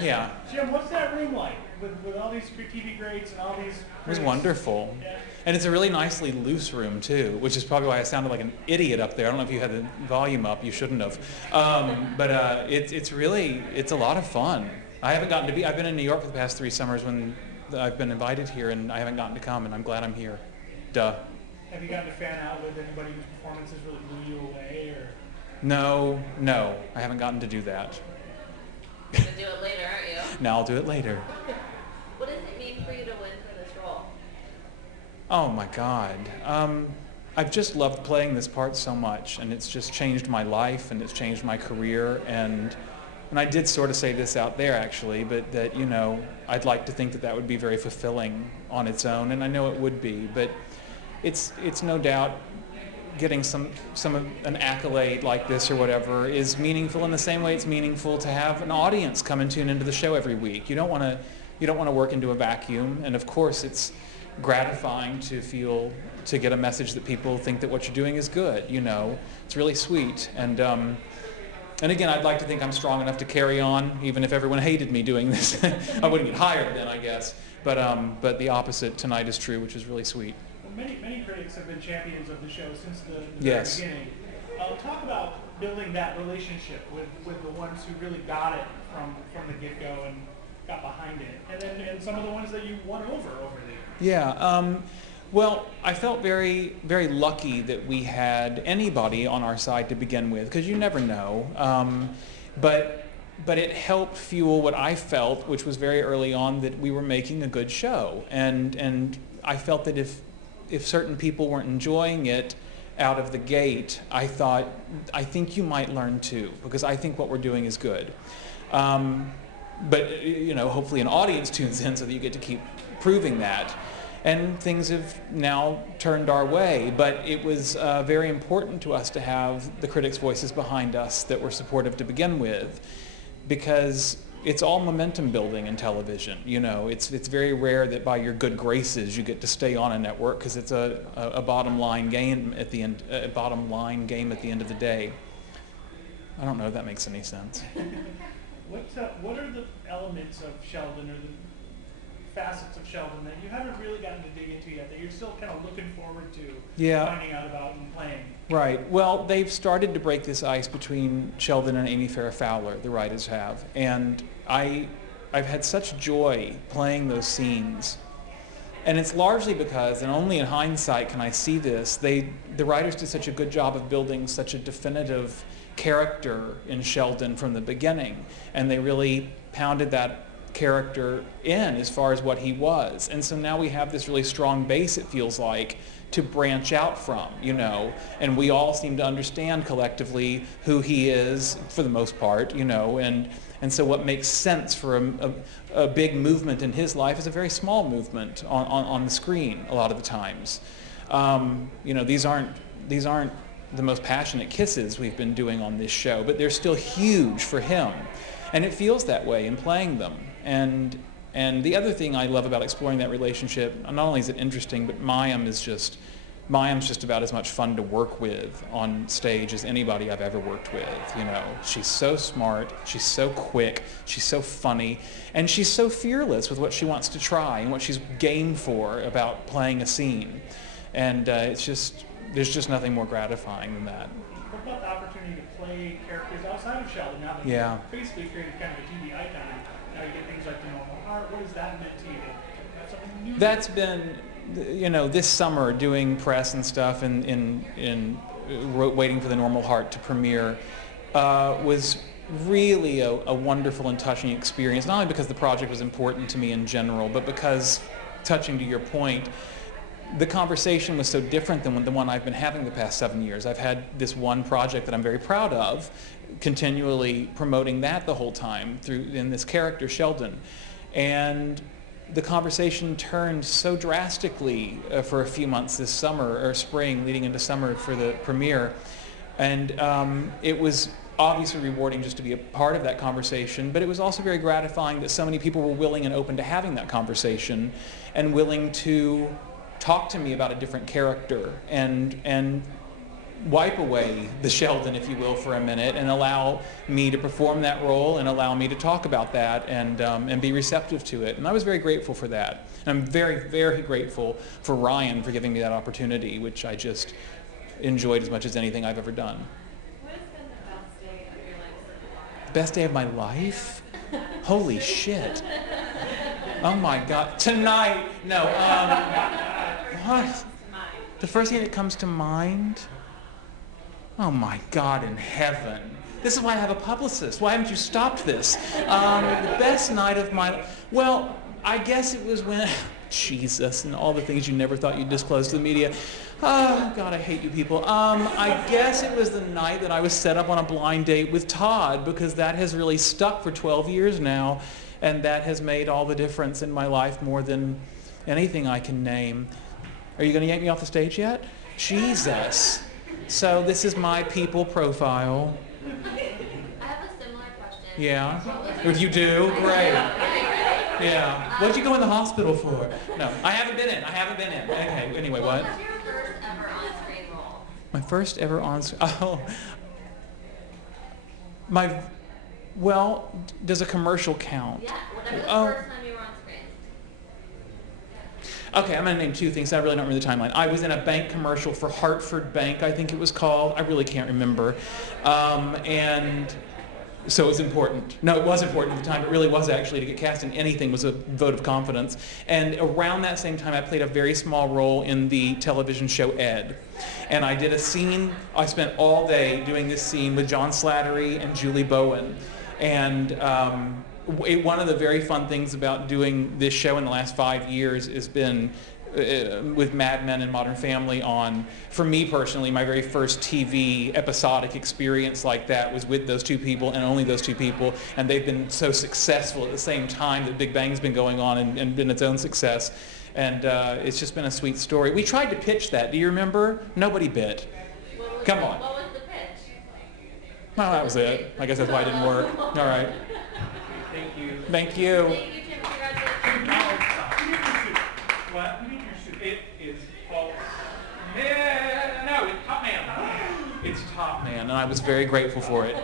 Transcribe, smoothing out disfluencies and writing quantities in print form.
Yeah. Jim, what's that room like with all these TV greats and all these? It was wonderful. Yeah. And it's a really nicely loose room too, which is probably why I sounded like an idiot up there. I don't know if you had the volume up, you shouldn't have. But it's a lot of fun. I've been in New York for the past 3 summers when I've been invited here, and I haven't gotten to come, and I'm glad I'm here. Duh. Have you gotten to fan out with anybody whose performances really blew you away, or? No, I haven't gotten to do that. You're going to do it later, aren't you? No, I'll do it later. What does it mean for you to win for this role? Oh my God. I've just loved playing this part so much, and it's just changed my life, and it's changed my career, and I did sort of say this out there actually, but that, I'd like to think that would be very fulfilling on its own, and I know it would be, but it's no doubt getting an accolade like this or whatever is meaningful in the same way it's meaningful to have an audience come and tune into the show every week. You don't want to work into a vacuum, and of course it's gratifying to get a message that people think that what you're doing is good. It's really sweet, and again, I'd like to think I'm strong enough to carry on, even if everyone hated me doing this. I wouldn't get hired then, I guess. But the opposite tonight is true, which is really sweet. Well, many critics have been champions of the show since the Yes. very beginning. Talk about building that relationship with the ones who really got it from the get-go and got behind it, and some of the ones that you won over there. Yeah. Well, I felt very, very lucky that we had anybody on our side to begin with, because you never know. But it helped fuel what I felt, which was very early on, that we were making a good show. And I felt that if certain people weren't enjoying it out of the gate, I think you might learn too, because I think what we're doing is good. But hopefully an audience tunes in so that you get to keep proving that. And things have now turned our way, but it was very important to us to have the critics' voices behind us that were supportive to begin with, because it's all momentum building in television. It's very rare that by your good graces you get to stay on a network, because it's a bottom line game at the end. Bottom line game at the end of the day. I don't know if that makes any sense. What are the elements of Sheldon, or the facets of Sheldon, that you haven't really gotten to dig into yet, that you're still kind of looking forward to finding out about and playing? Right. Well, they've started to break this ice between Sheldon and Amy Farrah Fowler, the writers have. And I've had such joy playing those scenes. And it's largely because, and only in hindsight can I see this, the writers did such a good job of building such a definitive character in Sheldon from the beginning. And they really pounded that character in as far as what he was. And so now we have this really strong base, it feels like, to branch out from, and we all seem to understand collectively who he is for the most part, and so what makes sense for a big movement in his life is a very small movement on the screen a lot of the times. These aren't the most passionate kisses we've been doing on this show, but they're still huge for him. And it feels that way in playing them. And the other thing I love about exploring that relationship, not only is it interesting, but Mayim's just about as much fun to work with on stage as anybody I've ever worked with. She's so smart, she's so quick, she's so funny, and she's so fearless with what she wants to try and what she's game for about playing a scene. And there's just nothing more gratifying than that. What about the opportunity to play characters outside of Sheldon, now that you've basically created kind of a TV icon? Now you get things like The Normal Heart. What has that meant to you? That's something new. That's been, this summer doing press and stuff and waiting for The Normal Heart to premiere was really a wonderful and touching experience, not only because the project was important to me in general, but because, touching to your point, the conversation was so different than the one I've been having the past 7 years. I've had this one project that I'm very proud of, continually promoting that the whole time in this character, Sheldon. And the conversation turned so drastically for a few months this summer, or spring, leading into summer for the premiere. And it was obviously rewarding just to be a part of that conversation, but it was also very gratifying that so many people were willing and open to having that conversation and willing to talk to me about a different character and wipe away the Sheldon, if you will, for a minute and allow me to perform that role and allow me to talk about that and be receptive to it. And I was very grateful for that. And I'm very, very grateful for Ryan for giving me that opportunity, which I just enjoyed as much as anything I've ever done. What has been the best day of your life so far? Best day of my life? Holy shit. Oh my God. Tonight. No. What? The first thing that comes to mind? Oh my God in heaven. This is why I have a publicist. Why haven't you stopped this? The best night of my... Well, I guess it was when... Jesus, and all the things you never thought you'd disclose to the media. Oh, God, I hate you people. I guess it was the night that I was set up on a blind date with Todd, because that has really stuck for 12 years now, and that has made all the difference in my life more than anything I can name. Are you going to yank me off the stage yet? Jesus. So this is my people profile. I have a similar question. Yeah. If you do, great. Yeah. What'd you go in the hospital for? No, I haven't been in. Okay, anyway, what? What was your first ever on-screen role? My first ever on-screen... Oh. Well, does a commercial count? Yeah, whatever the first time you were on screen. Okay, I'm going to name two things. I really don't remember the timeline. I was in a bank commercial for Hartford Bank, I think it was called. I really can't remember. And so it was important. No, it was important at the time. It really was actually. To get cast in anything was a vote of confidence. And around that same time, I played a very small role in the television show Ed. And I did a scene. I spent all day doing this scene with John Slattery and Julie Bowen. And one of the very fun things about doing this show in the last 5 years has been with Mad Men and Modern Family on, for me personally, my very first TV episodic experience like that was with those two people and only those two people, and they've been so successful at the same time that Big Bang's been going on and been its own success, and it's just been a sweet story. We tried to pitch that. Do you remember? Nobody bit. Come on. What was the pitch? Well, that was it. I guess that's why it didn't work. All right. Thank you. Thank you. Thank you, Tim. Congratulations. What? Who did your suit? It is false. No, it's Top Man. It's Top Man, and I was very grateful for it.